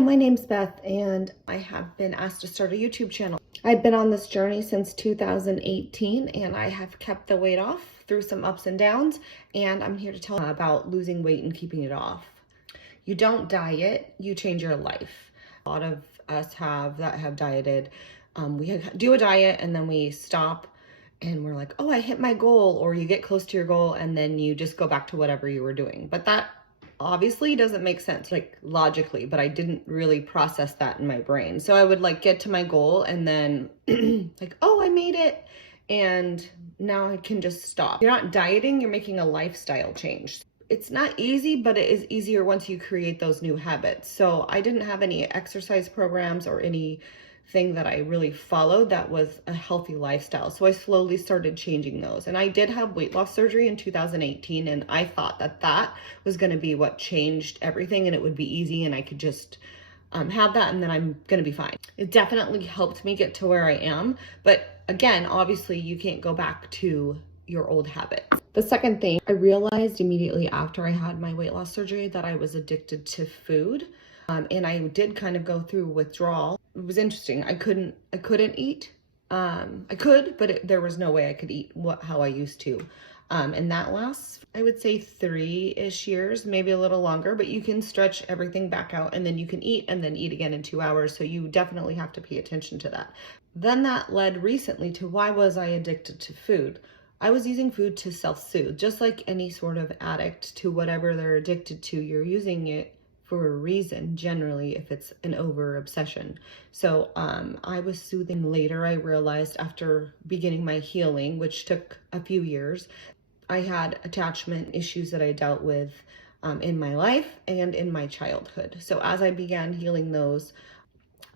my name's Beth, and I have been asked to start a YouTube channel. I've been on this journey since 2018, and I have kept the weight off through some ups and downs, and I'm here to tell you about losing weight and keeping it off. You don't diet, you change your life. A lot of us have dieted. We do a diet and then we stop and we're like, oh, I hit my goal, or you get close to your goal and then you just go back to whatever you were doing. But that obviously doesn't make sense, like logically, but I didn't really process that in my brain. So I would like get to my goal and then like, oh, I made it. And now I can just stop. You're not dieting, you're making a lifestyle change. It's not easy, but it is easier once you create those new habits. So I didn't have any exercise programs or anything that I really followed that was a healthy lifestyle. So I slowly started changing those. And I did have weight loss surgery in 2018. And I thought that that was going to be what changed everything, and it would be easy and I could just have that and then I'm going to be fine. It definitely helped me get to where I am. But again, obviously you can't go back to your old habits. The second thing, I realized immediately after I had my weight loss surgery that I was addicted to food. And I did kind of go through withdrawal. It was interesting. I couldn't eat. I could, but there was no way I could eat how I used to. And that lasts, I would say 3-ish years, maybe a little longer, but you can stretch everything back out and then you can eat and then eat again in 2 hours. So you definitely have to pay attention to that. Then that led recently to why was I addicted to food? I was using food to self-soothe, just like any sort of addict to whatever they're addicted to. You're using it for a reason, generally, if it's an over obsession. So I was soothing. Later, I realized after beginning my healing, which took a few years, I had attachment issues that I dealt with in my life and in my childhood. So as I began healing those,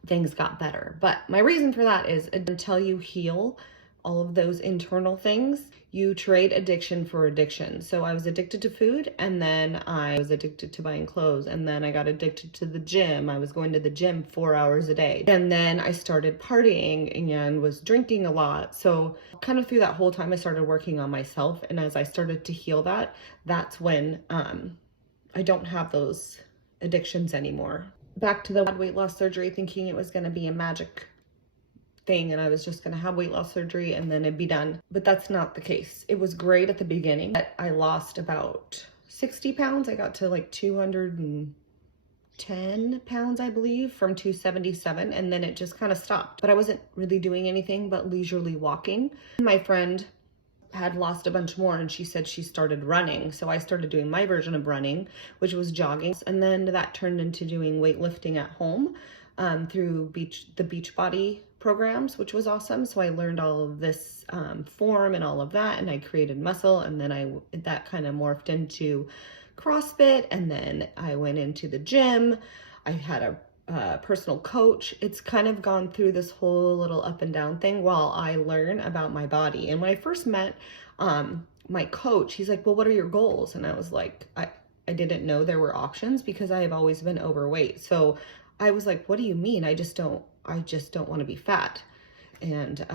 things got better. But my reason for that is until you heal all of those internal things, you trade addiction for addiction. So I was addicted to food, and then I was addicted to buying clothes, and then I got addicted to the gym. I was going to the gym 4 hours a day. And then I started partying and was drinking a lot. So kind of through that whole time, I started working on myself. And as I started to heal that, that's when I don't have those addictions anymore. Back to the weight loss surgery, thinking it was going to be a magic thing and I was just going to have weight loss surgery and then it'd be done. But that's not the case. It was great at the beginning, but I lost about 60 pounds. I got to like 210 pounds, I believe, from 277, and then it just kind of stopped. But I wasn't really doing anything but leisurely walking. My friend had lost a bunch more and she said she started running. So I started doing my version of running, which was jogging. And then that turned into doing weightlifting at home through the Beachbody programs, which was awesome. So I learned all of this form and all of that, and I created muscle, and then that kind of morphed into CrossFit, and then I went into the gym. I had a personal coach. It's kind of gone through this whole little up and down thing while I learn about my body. And when I first met my coach, he's like, well, what are your goals? And I was like, I didn't know there were options because I have always been overweight. So I was like, what do you mean? I just don't want to be fat. And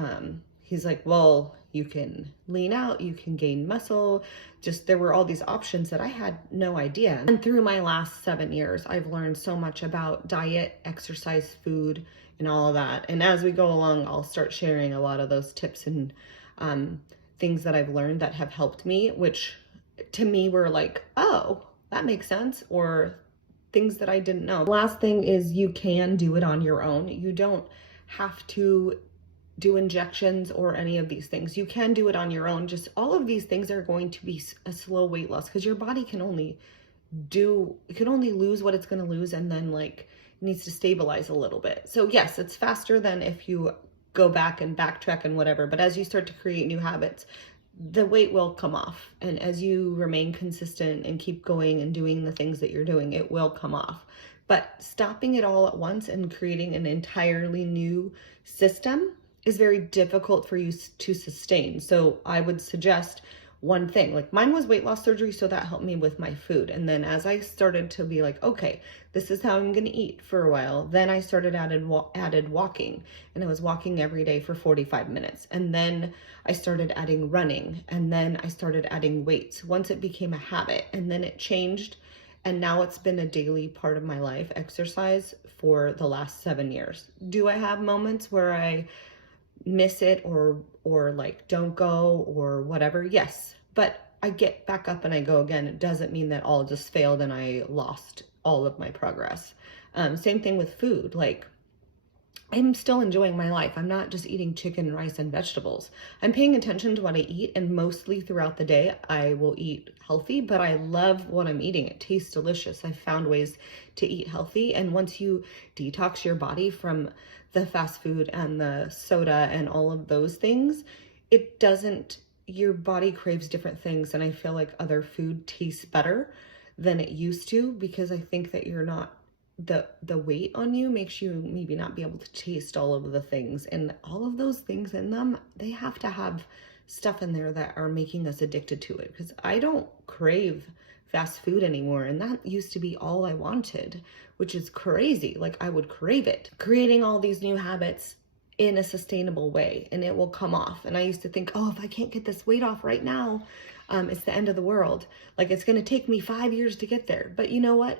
he's like, well, you can lean out, you can gain muscle. There were all these options that I had no idea. And through my last 7 years, I've learned so much about diet, exercise, food, and all of that. And as we go along, I'll start sharing a lot of those tips and things that I've learned that have helped me, which to me were like, oh, that makes sense, or things that I didn't know. Last thing is you can do it on your own. You don't have to do injections or any of these things. You can do it on your own. Just all of these things are going to be a slow weight loss because your body can only lose what it's going to lose, and then like it needs to stabilize a little bit. So yes, it's faster than if you go back and backtrack and whatever, but as you start to create new habits, the weight will come off. And as you remain consistent and keep going and doing the things that you're doing, it will come off. But stopping it all at once and creating an entirely new system is very difficult for you to sustain. So I would suggest one thing, like mine was weight loss surgery, so that helped me with my food. And then as I started to be like, okay, this is how I'm going to eat for a while, then I started added walking, and I was walking every day for 45 minutes. And then I started adding running, and then I started adding weights once it became a habit, and then it changed. And now it's been a daily part of my life, exercise, for the last 7 years. Do I have moments where I miss it or like don't go or whatever? Yes, but I get back up and I go again. It doesn't mean that all just failed and I lost all of my progress. Same thing with food. Like, I'm still enjoying my life. I'm not just eating chicken, rice, and vegetables. I'm paying attention to what I eat, and mostly throughout the day, I will eat healthy, but I love what I'm eating. It tastes delicious. I've found ways to eat healthy, and once you detox your body from the fast food and the soda and all of those things, it doesn't, your body craves different things, and I feel like other food tastes better than it used to, because I think that you're not, the weight on you makes you maybe not be able to taste all of the things, and all of those things in them, they have to have stuff in there that are making us addicted to it, because I don't crave fast food anymore, and that used to be all I wanted, which is crazy. Like, I would crave it. Creating all these new habits in a sustainable way, and it will come off. And I used to think, oh, if I can't get this weight off right now, it's the end of the world. Like, it's going to take me 5 years to get there. But you know what?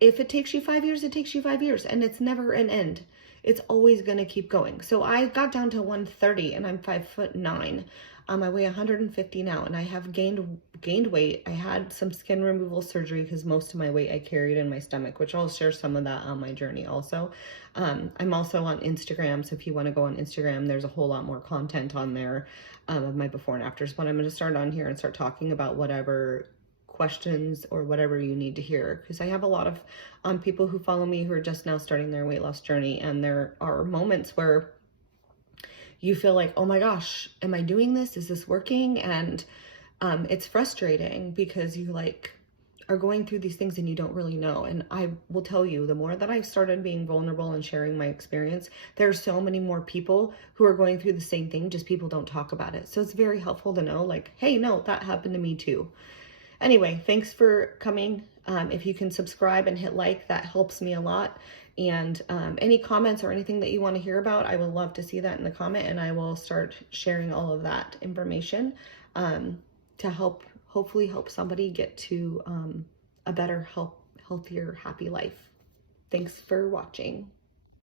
If it takes you 5 years, it takes you 5 years, and it's never an end. It's always going to keep going. So I got down to 130, and I'm 5'9". I weigh 150 now, and I have gained weight. I had some skin removal surgery because most of my weight I carried in my stomach, which I'll share some of that on my journey also. I'm also on Instagram, so if you want to go on Instagram, there's a whole lot more content on there of my before and afters. But I'm going to start on here and start talking about whatever questions or whatever you need to hear, because I have a lot of people who follow me who are just now starting their weight loss journey, and there are moments where you feel like, oh my gosh, am I doing this? Is this working? And it's frustrating because you like are going through these things and you don't really know. And I will tell you, the more that I've started being vulnerable and sharing my experience, there are so many more people who are going through the same thing, just people don't talk about it. So it's very helpful to know, like, hey, no, that happened to me too. Anyway, thanks for coming. If you can subscribe and hit like, that helps me a lot. And any comments or anything that you want to hear about, I would love to see that in the comment, and I will start sharing all of that information to hopefully help somebody get to a better, healthier, happy life. Thanks for watching.